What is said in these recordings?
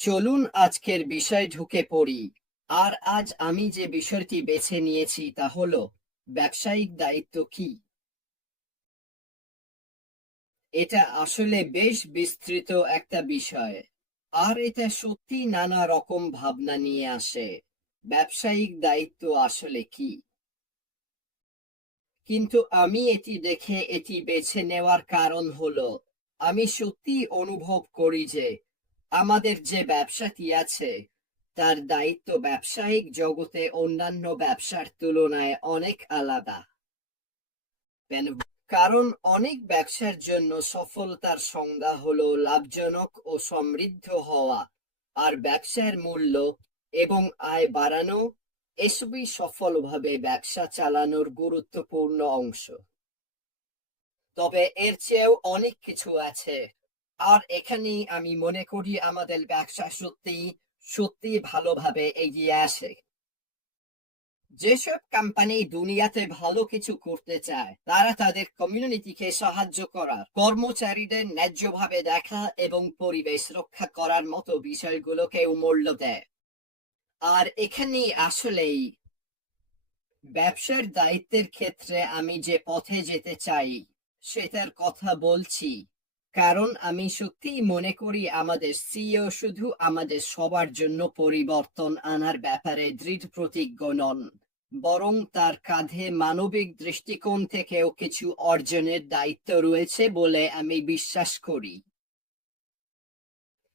চলুন আজকের বিষয় ঢুকে পড়ি। আর আজ আমি যে বিষয়টি বেছে নিয়েছি তা হলো ব্যবসায়িক দায়িত্ব কি। এটা আসলে বেশ বিস্তৃত একটা বিষয়, আর এটা সত্যি নানা রকম ভাবনা নিয়ে আসে। ব্যবসায়িক দায়িত্ব আসলে কি? কিন্তু আমি এটি দেখে এটি বেছে নেওয়ার কারণ হলো আমি সত্যি অনুভব করি যে আমাদের যে ব্যবসাটি আছে তার দায়িত্ব ব্যবসায়িক জগতে অন্যান্য ব্যবসার তুলনায় অনেক আলাদা। কেন? কারণ অনেক ব্যবসার জন্য সফলতার সংজ্ঞা হলো লাভজনক ও সমৃদ্ধ হওয়া, আর ব্যবসার মূল্য এবং আয় বাড়ানো এসবই সফলভাবে ব্যবসা চালানোর গুরুত্বপূর্ণ অংশ। তবে এর চেয়েও অনেক কিছু আছে, আর এখানেই আমি মনে করি আমাদের ব্যবসা সত্যি সত্যি ভালোভাবে এগিয়ে আসে। যেসব কোম্পানি দুনিয়াতে ভালো কিছু করতে চায় তারা তাদের কমিউনিটিকে সাহায্য করা, কর্মচারীদের ন্যায্যভাবে দেখা এবং পরিবেশ রক্ষা করার মতো বিষয়গুলোকে মূল্য দেয়। আর এখানেই আসলেই ব্যবসার দায়িত্বের ক্ষেত্রে আমি যে পথে যেতে চাই সেটার কথা বলছি। কারণ আমি সত্যিই মনে করি আমাদের সিইও শুধু আমাদের সবার জন্য পরিবর্তন আনার ব্যাপারে দৃঢ় প্রতিজ্ঞ নন, বরং তার কাঁধে মানবিক দৃষ্টিকোণ থেকেও কিছু অর্জনের দায়িত্ব রয়েছে বলে আমি বিশ্বাস করি।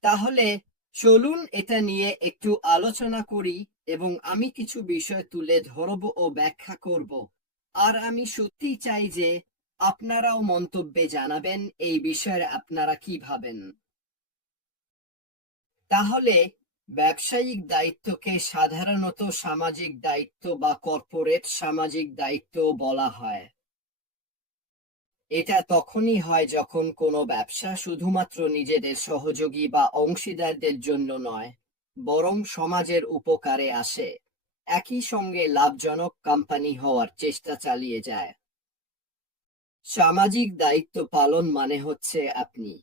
তাহলে চলুন এটা নিয়ে একটু আলোচনা করি, এবং আমি কিছু বিষয় তুলে ধরব ও ব্যাখ্যা করব। আর আমি সত্যিই চাই যে আপনারাও মন্তব্যে জানাবেন এই বিষয়ে আপনারা কি ভাবেন। তাহলে ব্যবসায়িক দায়িত্বকে সাধারণত সামাজিক দায়িত্ব বা কর্পোরেট সামাজিক দায়িত্ব বলা হয়। এটা তখনই হয় যখন কোনো ব্যবসা শুধুমাত্র নিজেদের সহযোগী বা অংশীদারদের জন্য নয়, বরং সমাজের উপকারে আসে, একই সঙ্গে লাভজনক কোম্পানি হওয়ার চেষ্টা চালিয়ে যায়। সামাজিক দায়িত্ব পালন মানে হচ্ছে আপনি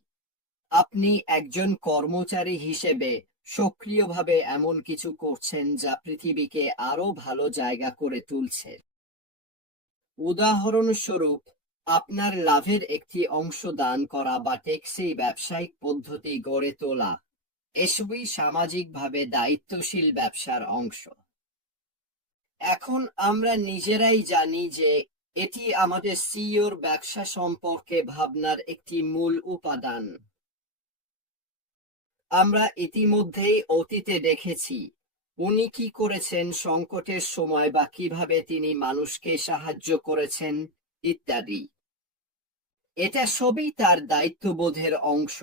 আপনি একজন কর্মচারী হিসেবে সক্রিয়ভাবে এমন কিছু করছেন যা পৃথিবীকে আরো ভালো জায়গা করে তুলছে। উদাহরণস্বরূপ, আপনার লাভের একটি অংশ দান করা বা টেকসই ব্যবসায়িক পদ্ধতি গড়ে তোলা এসবই সামাজিকভাবে দায়িত্বশীল ব্যবসার অংশ। এখন আমরা নিজেরাই জানি যে এটি আমাদের সিইওর ব্যবসা সম্পর্কে ভাবনার একটি মূল উপাদান। আমরা ইতিমধ্যেই অতীতে দেখেছি উনি কি করেছেন সংকটের সময় বা কিভাবে তিনি মানুষকে সাহায্য করেছেন ইত্যাদি। এটা সবই তার দায়িত্ববোধের অংশ,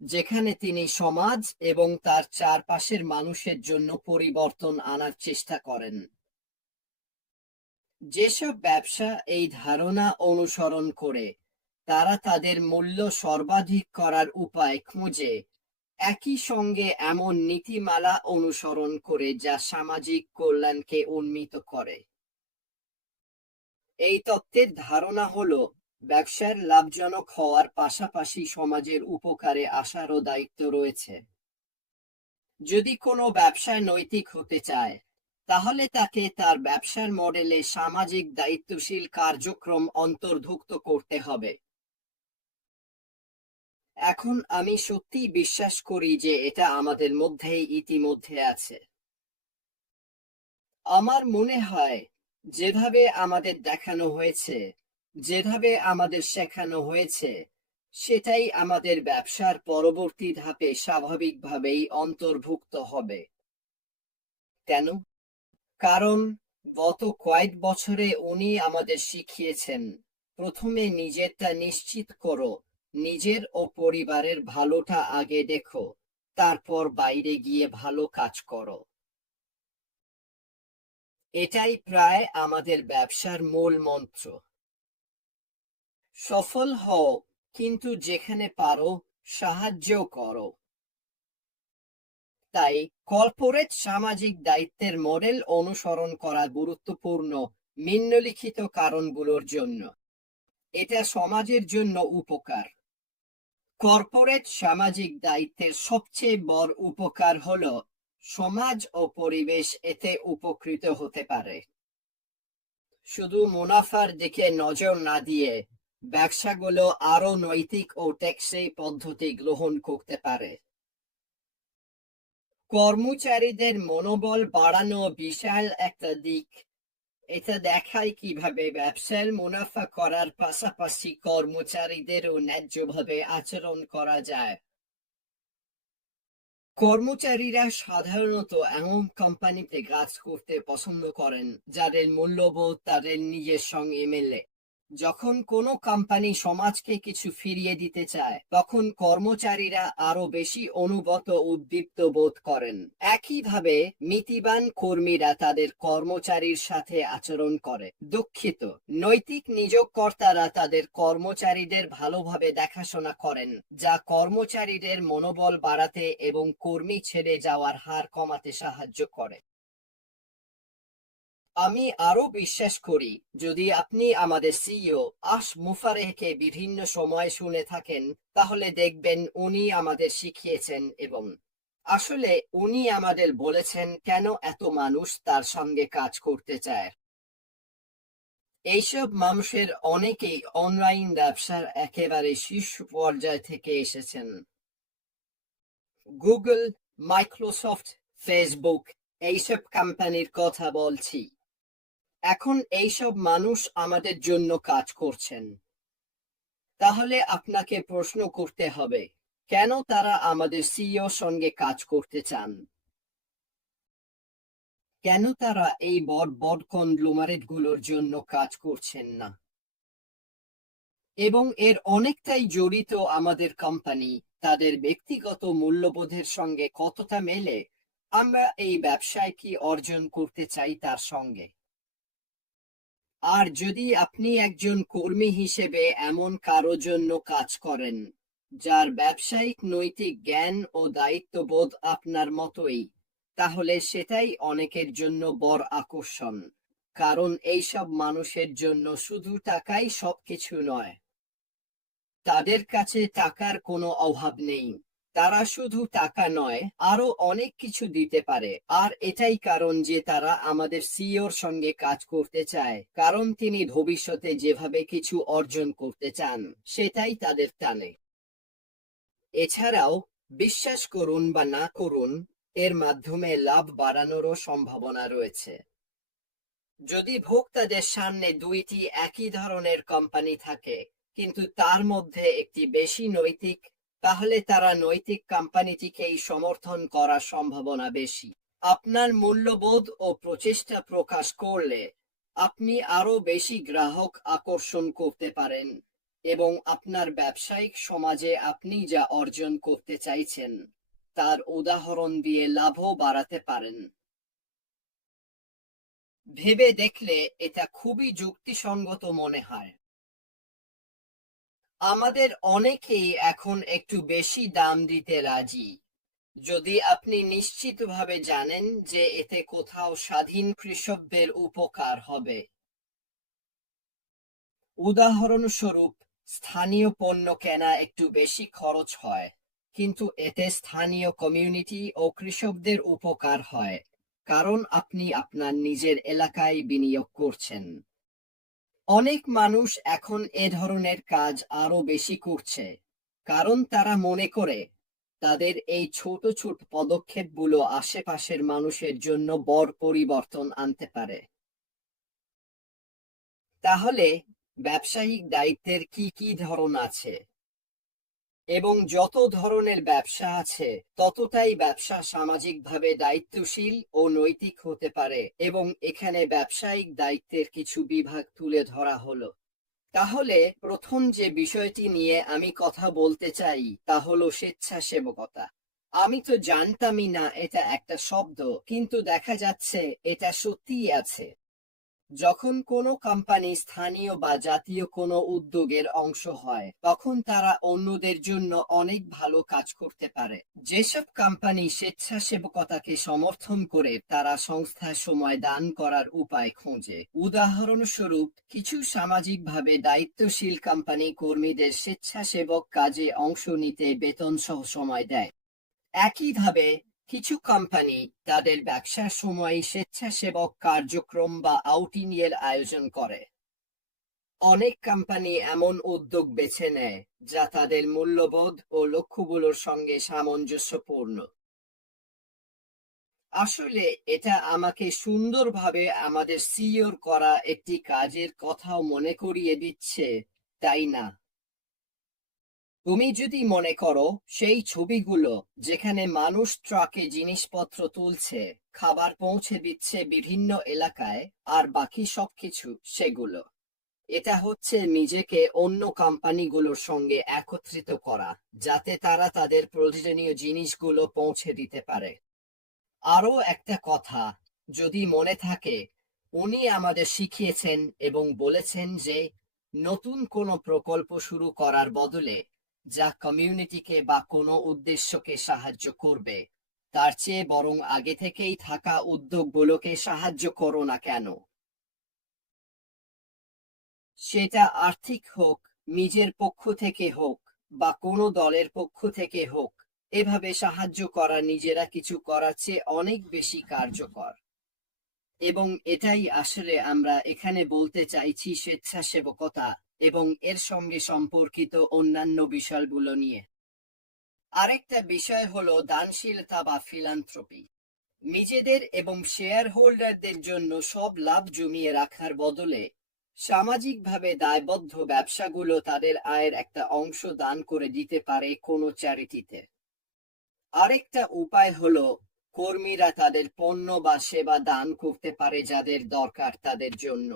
যেখানে তিনি সমাজ এবং তার চারপাশের মানুষের জন্য পরিবর্তন আনার চেষ্টা করেন। যেসব ব্যবসা এই ধারণা অনুসরণ করে তারা তাদের মূল্য সর্বাধিক করার উপায় খুঁজে, একই সঙ্গে এমন নীতিমালা অনুসরণ করে যা সামাজিক কল্যাণকে উন্নীত করে। এই তত্ত্বের ধারণা হলো ব্যবসার লাভজনক হওয়ার পাশাপাশি সমাজের উপকারে আসারও দায়িত্ব রয়েছে। যদি কোনো ব্যবসা নৈতিক হতে চায় তাহলে তাকে তার ব্যবসার মডেলে সামাজিক দায়িত্বশীল কার্যক্রম অন্তর্ভুক্ত করতে হবে। এখন আমি সত্যিই বিশ্বাস করি যে এটা আমাদের মধ্যেই ইতিমধ্যে আছে। আমার মনে হয় যেভাবে আমাদের দেখানো হয়েছে, যেভাবে আমাদের শেখানো হয়েছে, সেটাই আমাদের ব্যবসার পরবর্তী ধাপে স্বাভাবিকভাবেই অন্তর্ভুক্ত হবে। কেন? কারণ গত কয়েক বছরে উনি আমাদের শিখিয়েছেন, প্রথমে নিজেরটা নিশ্চিত করো, নিজের ও পরিবারের ভালোটা আগে দেখো, তারপর বাইরে গিয়ে ভালো কাজ করো। এটাই প্রায় আমাদের ব্যবসার মূল মন্ত্র। সফল হও, কিন্তু যেখানে পারো সাহায্য করো। তাই কর্পোরেট সামাজিক দায়িত্বের মডেল অনুসরণ করা গুরুত্বপূর্ণ নিম্নলিখিত কারণগুলোর জন্য। এটা সমাজের জন্য উপকার, কর্পোরেট সামাজিক দায়িত্বের সবচেয়ে বড় উপকার হলো সমাজ ও পরিবেশ এতে উপকৃত হতে পারে। শুধু মুনাফার দিকে নজর না দিয়ে ব্যবসাগুলো আরো নৈতিক ও টেকসই পদ্ধতি গ্রহণ করতে পারে। কর্মচারীদের মনোবল বাড়ানো বিশাল একটা দিক। এটা দেখায় কিভাবে ব্যবসায় মুনাফা করার পাশাপাশি কর্মচারীদেরও ন্যায্যভাবে আচরণ করা যায়। কর্মচারীরা সাধারণত এমন কোম্পানিতে কাজ করতে পছন্দ করেন যাদের মূল্যবোধ তাদের নিজের সঙ্গে মেলে। যখন কোনো কোম্পানি সমাজকে কিছু ফিরিয়ে দিতে চায় তখন কর্মচারীরা আরো বেশি অনুগত উদ্দীপ্ত বোধ করেন। একইভাবে নীতিবান কর্মীরা তাদের কর্মচারীর সাথে আচরণ করে। দুঃখিত, নৈতিক নিয়োগকর্তারা তাদের কর্মচারীদের ভালোভাবে দেখাশোনা করেন, যা কর্মচারীদের মনোবল বাড়াতে এবং কর্মী ছেড়ে যাওয়ার হার কমাতে সাহায্য করে। আমি আরো বিশ্বাস করি, যদি আপনি আমাদের সিইও আশ মুফারেহকে বিভিন্ন সময় শুনে থাকেন তাহলে দেখবেন উনি আমাদের শিখিয়েছেন এবং আসলে উনি আমাদের বলেছেন কেন এত মানুষ তার সঙ্গে কাজ করতে চায়। এইসব মানুষের অনেকেই অনলাইন ব্যবসার একেবারে শীর্ষ পর্যায় থেকে এসেছেন। গুগল, মাইক্রোসফট, ফেসবুক এইসব কোম্পানির কথা বলছি। এখন এইসব মানুষ আমাদের জন্য কাজ করছেন। তাহলে আপনাকে প্রশ্ন করতে হবে, কেন তারা আমাদের সিইওর সঙ্গে কাজ করতে চান? কেন তারা এই বড় বড় কনগ্লোমারেটগুলোর জন্য কাজ করছেন না? এবং এর অনেকটাই জড়িত আমাদের কোম্পানি তাদের ব্যক্তিগত মূল্যবোধের সঙ্গে কতটা মেলে আমরা এই ব্যবসায় কি অর্জন করতে চাই তার সঙ্গে। আর যদি আপনি একজন কর্মী হিসেবে এমন কারো জন্য কাজ করেন যার ব্যবসায়িক নৈতিক জ্ঞান ও দায়িত্ববোধ আপনার মতোই, তাহলে সেটাই অনেকের জন্য বড় আকর্ষণ। কারণ এইসব মানুষের জন্য শুধু টাকাই সবকিছু নয়। তাদের কাছে টাকার কোনো অভাব নেই। তারা শুধু টাকা নয়, আরো অনেক কিছু দিতে পারে। আর এটাই কারণ যে তারা আমাদের সিইওর সঙ্গে কাজ করতে চায়, কারণ তিনি ভবিষ্যতে যেভাবে কিছু অর্জন করতে চান সেটাই তাদের টানে। এছাড়াও বিশ্বাস করুন বা না করুন, এর মাধ্যমে লাভ বাড়ানোরও সম্ভাবনা রয়েছে। যদি ভোক্তাদের সামনে দুইটি একই ধরনের কোম্পানি থাকে কিন্তু তার মধ্যে একটি বেশি নৈতিক, তাহলে তারা নৈতিক কোম্পানিটিকেই সমর্থন করার সম্ভাবনা বেশি। আপনার মূল্যবোধ ও প্রচেষ্টা প্রকাশ করলে আপনি আরো বেশি গ্রাহক আকর্ষণ করতে পারেন এবং আপনার ব্যবসায়িক সমাজে আপনি যা অর্জন করতে চাইছেন তার উদাহরণ দিয়ে লাভও বাড়াতে পারেন। ভেবে দেখলে এটা খুবই যুক্তিসঙ্গত মনে হয়। আমাদের অনেকেই এখন একটু বেশি দাম দিতে রাজি, যদি আপনি নিশ্চিতভাবে জানেন যে এতে কোথাও স্বাধীন কৃষকদের উপকার হবে। উদাহরণস্বরূপ, স্থানীয় পণ্য কেনা একটু বেশি খরচ হয়, কিন্তু এতে স্থানীয় কমিউনিটি ও কৃষকদের উপকার হয়, কারণ আপনি আপনার নিজের এলাকায় বিনিয়োগ করছেন। অনেক মানুষ এখন এ ধরনের কাজ আরো বেশি করছে, কারণ তারা মনে করে তাদের এই ছোট ছোট পদক্ষেপগুলো আশেপাশের মানুষের জন্য বড় পরিবর্তন আনতে পারে। তাহলে ব্যবসায়িক দায়িত্বের কি কি ধরন আছে? এবং যত ধরনের ব্যবসা আছে ততটাই ব্যবসা সামাজিকভাবে দায়িত্বশীল ও নৈতিক হতে পারে, এবং এখানে ব্যবসায়িক দায়িত্বের কিছু বিভাগ তুলে ধরা হলো। তাহলে প্রথম যে বিষয়টি নিয়ে আমি কথা বলতে চাই তা হলো স্বেচ্ছাসেবকতা। আমি তো জানতামই না এটা একটা শব্দ, কিন্তু দেখা যাচ্ছে এটা সত্যিই আছে। যখন কোনো কোম্পানি স্থানীয় বা জাতীয় কোনো উদ্যোগের অংশ হয় তখন তারা অন্যদের জন্য অনেক ভালো কাজ করতে পারে। যেসব কোম্পানি স্বেচ্ছাসেবকতাকে সমর্থন করে তারা সংস্থার সময় দান করার উপায় খোঁজে। উদাহরণস্বরূপ, কিছু সামাজিকভাবে দায়িত্বশীল কোম্পানি কর্মীদের স্বেচ্ছাসেবক কাজে অংশ নিতে বেতন সহ সময় দেয়। একইভাবে কিছু কোম্পানি তাদের ব্যবসার সময় স্বেচ্ছাসেবক কার্যক্রম বা আউটিং এর আয়োজন করে। অনেক কোম্পানি এমন উদ্যোগ বেছে নেয় যা তাদের মূল্যবোধ ও লক্ষ্যগুলোর সঙ্গে সামঞ্জস্যপূর্ণ। আসলে এটা আমাকে সুন্দরভাবে আমাদের সিইওর করা একটি কাজের কথাও মনে করিয়ে দিচ্ছে, তাই না? তুমি যদি মনে করো সেই ছবিগুলো যেখানে মানুষ ট্রাকে জিনিসপত্র তুলছে, খাবার পৌঁছে দিচ্ছে বিভিন্ন এলাকায়, আর বাকি সবকিছু সেগুলো, এটা হচ্ছে নিজেকে অন্য কোম্পানিগুলোর সঙ্গে একত্রিত করা যাতে তারা তাদের প্রয়োজনীয় জিনিসগুলো পৌঁছে দিতে পারে। আরো একটা কথা, যদি মনে থাকে, উনি আমাদের শিখিয়েছেন এবং বলেছেন যে নতুন কোনো প্রকল্প শুরু করার বদলে যা কমিউনিটিকে বা কোনো উদ্দেশ্যকে সাহায্য করবে তার চেয়ে বরং আগে থেকেই থাকা উদ্যোগগুলোকে সাহায্য করো না কেন। সেটা আর্থিক হোক, নিজের পক্ষ থেকে হোক, বা কোনো দলের পক্ষ থেকে হোক, এভাবে সাহায্য করা নিজেরা কিছু করার চেয়ে অনেক বেশি কার্যকর। এবং এটাই আসলে আমরা এখানে বলতে চাইছি স্বেচ্ছাসেবকতা এবং এর সঙ্গে সম্পর্কিত অন্যান্য বিষয়গুলো নিয়ে। আরেকটা বিষয় হলো দানশীলতা বা ফিলান্থ্রপি। নিজেদের এবং শেয়ার হোল্ডারদের জন্য সব লাভ জমিয়ে রাখার বদলে সামাজিকভাবে দায়বদ্ধ ব্যবসাগুলো তাদের আয়ের একটা অংশ দান করে দিতে পারে কোনো চ্যারিটিতে। আরেকটা উপায় হলো কর্মীরা তাদের পণ্য বা সেবা দান করতে পারে যাদের দরকার তাদের জন্য।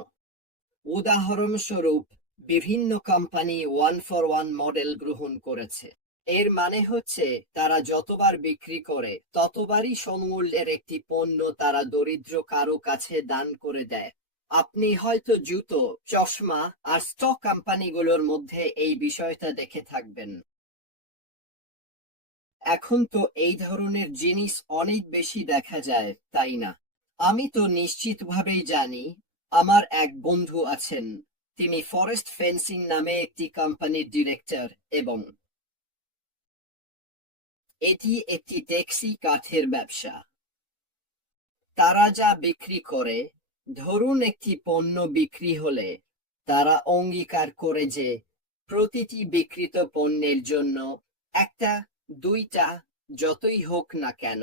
উদাহরণস্বরূপ, বিভিন্ন কোম্পানি 1 for 1 মডেল গ্রহণ করেছে। এর মানে হচ্ছে তারা যতবার বিক্রি করে ততবারই সমমূল্যের একটি পণ্য তারা দরিদ্র কারো কাছে দান করে দেয়। আপনি হয়তো জুতো, চশমা আর স্টক কোম্পানিগুলোর মধ্যে এই বিষয়টা দেখে থাকবেন। এখন তো এই ধরনের জিনিস অনেক বেশি দেখা যায়, তাই না? আমি তো নিশ্চিতভাবেই জানি, আমার এক বন্ধু আছেন, তিনি ফরেস্ট ফেন্সিং নামে একটি কোম্পানির ডিরেক্টর, এবং এটি একটি টেক্সি কাঠের ব্যবসা। তারা যা বিক্রি করে, ধরুন একটি পণ্য বিক্রি হলে তারা অঙ্গীকার করে যে প্রতিটি বিক্রিত পণ্যের জন্য একটা, দুইটা, যতই হোক না কেন,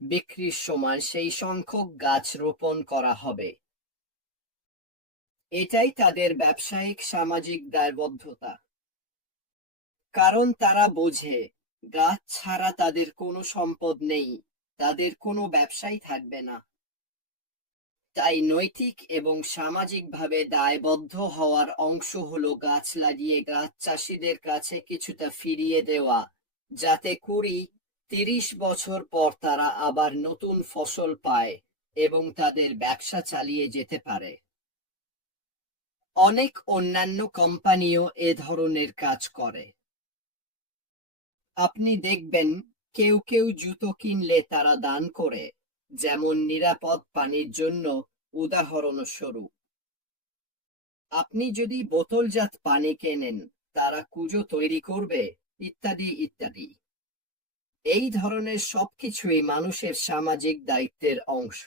বিক্রির সময় সেই সংখ্যক গাছ রোপণ করা হবে। এটাই তাদের ব্যবসায়িক সামাজিক দায়বদ্ধতা। কারণ তারা বোঝে গাছ ছাড়া তাদের কোনো সম্পদ নেই, তাদের কোনো ব্যবসাই থাকবে না। তাই নৈতিক এবং সামাজিকভাবে দায়বদ্ধ হওয়ার অংশ হলো গাছ লাগিয়ে গাছ চাষিদের কাছে কিছুটা ফিরিয়ে দেওয়া, যাতে 20-30 বছর পর তারা আবার নতুন ফসল পায় এবং তাদের ব্যবসা চালিয়ে যেতে পারে। অনেক অন্যান্য কোম্পানিও এ ধরনের কাজ করে। আপনি দেখবেন কেউ কেউ জুতো কিনলে তারা দান করে, যেমন নিরাপদ পানির জন্য, উদাহরণস্বরূপ। আপনি যদি বোতলজাত পানি কেনেন, তারা কুজো তৈরি করবে, ইত্যাদি ইত্যাদি। এই ধরনের সবকিছুই মানুষের সামাজিক দায়িত্বের অংশ।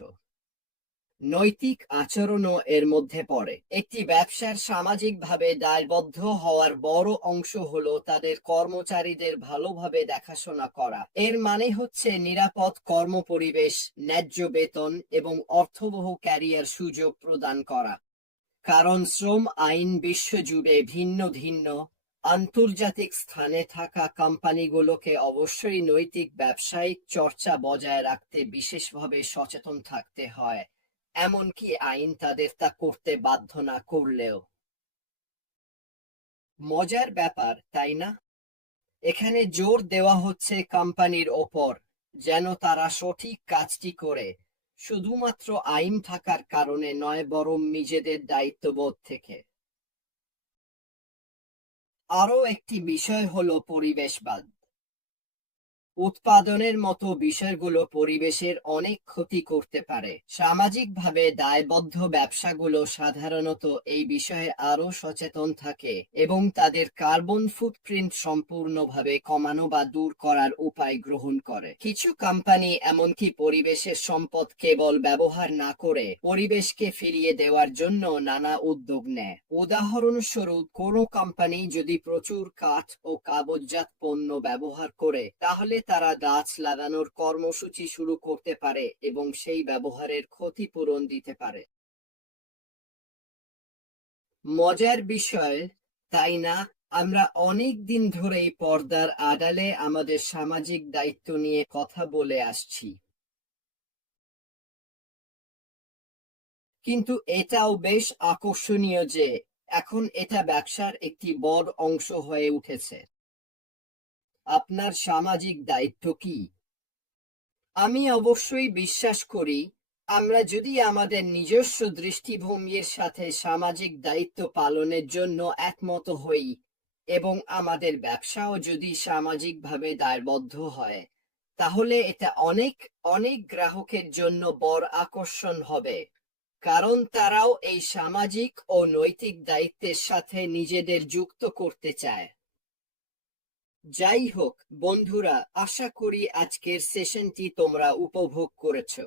নৈতিক আচরণও এর মধ্যে পড়ে। একটি ব্যবসার সামাজিকভাবে দায়বদ্ধ হওয়ার বড় অংশ হলো তাদের কর্মচারীদের ভালোভাবে দেখাশোনা করা। এর মানে হচ্ছে নিরাপদ কর্মপরিবেশ, ন্যায্য বেতন এবং অর্থবহ ক্যারিয়ার সুযোগ প্রদান করা। কারণ শ্রম আইন বিশ্বজুড়ে ভিন্ন ভিন্ন, আন্তর্জাতিক স্থানে থাকা কোম্পানিগুলোকে অবশ্যই নৈতিক ব্যবসায়িক চর্চা বজায় রাখতে বিশেষভাবে সচেতন থাকতে হয়, এমনকি আইন তাদের তা করতে বাধ্য না করলেও। মজার ব্যাপার, তাই না? এখানে জোর দেওয়া হচ্ছে কোম্পানির ওপর যেন তারা সঠিক কাজটি করে, শুধুমাত্র আইন থাকার কারণে নয়, বরং নিজেদের দায়িত্ববোধ থেকে। আরও একটি বিষয় হলো পরিবেশবাদ। উৎপাদনের মতো বিষয়গুলো পরিবেশের অনেক ক্ষতি করতে পারে। সামাজিকভাবে দায়বদ্ধ ব্যবসাগুলো সাধারণত এই বিষয়ে আরও সচেতন থাকে এবং তাদের কার্বন ফুটপ্রিন্ট সম্পূর্ণভাবে কমানো বা দূর করার উপায় গ্রহণ করে। কিছু কোম্পানি এমনকি পরিবেশের সম্পদ কেবল ব্যবহার না করে পরিবেশকে ফিরিয়ে দেওয়ার জন্য নানা উদ্যোগ নেয়। উদাহরণস্বরূপ, কোনো কোম্পানি যদি প্রচুর কাঠ ও কাগজজাত পণ্য ব্যবহার করে, তাহলে তারা গাছ লাগানোর কর্মসূচি শুরু করতে পারে এবং সেই ব্যবহারের ক্ষতিপূরণ দিতে পারে। মজার বিষয়, তাই না? আমরা অনেক দিন ধরেই পর্দার আড়ালে আমাদের সামাজিক দায়িত্ব নিয়ে কথা বলে আসছি, কিন্তু এটাও বেশ আকর্ষণীয় যে এখন এটা ব্যবসার একটি বড় অংশ হয়ে উঠেছে। আপনার সামাজিক দায়িত্ব কি? আমি অবশ্যই বিশ্বাস করি, আমরা যদি আমাদের নিজস্ব দৃষ্টিভঙ্গির সাথে সামাজিক দায়িত্ব পালনের জন্য একমত হই এবং আমাদের ব্যবসাও যদি সামাজিকভাবে দায়বদ্ধ হয়, তাহলে এটা অনেক অনেক গ্রাহকের জন্য বড় আকর্ষণ হবে, কারণ তারাও এই সামাজিক ও নৈতিক দায়িত্বের সাথে নিজেদের যুক্ত করতে চায়। যাই হোক বন্ধুরা, আশা করি আজকের সেশনটি তোমরা উপভোগ করেছো।